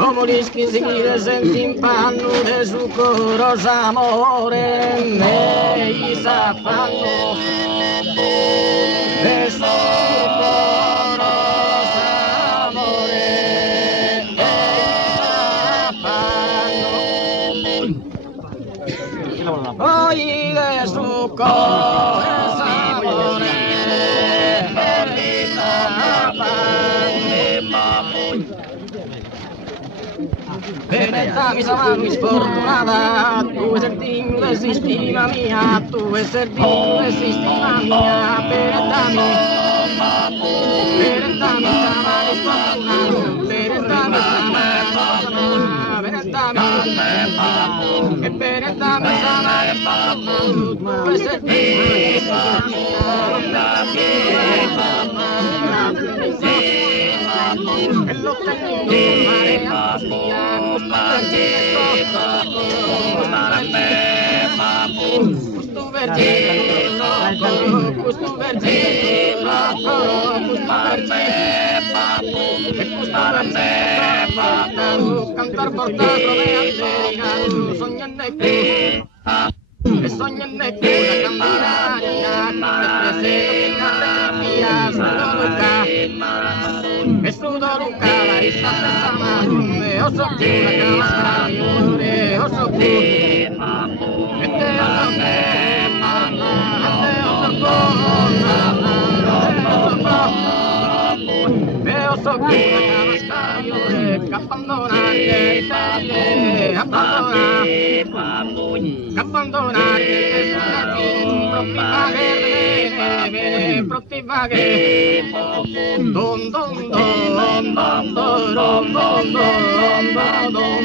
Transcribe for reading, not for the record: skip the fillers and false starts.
Omoris che si senti in panno de su coros amore me sa fanno de su coros amore me sa fanno hoy de su coros amore me sa fanno. Benedetta mi sa mi sfortunata, tu sei il Dio de sistema mia, tu sei il Dio de sistema mia, benedetta mi sa mi sfortunata, benedetta mi sa mi sfortunata, benedetta mi sa mi sfortunata, tu sei il Dio de sistema mia, e lo tengo mare a mia Gusto cantar por tanto de anterina, soñando que soñando que una campanaria, solo Luca, es todo Luca, la isla de Samar, oso que la cabasca, oso que so che la cabascaio abbandonare abbandonare propri vaghe don don don don don don don don don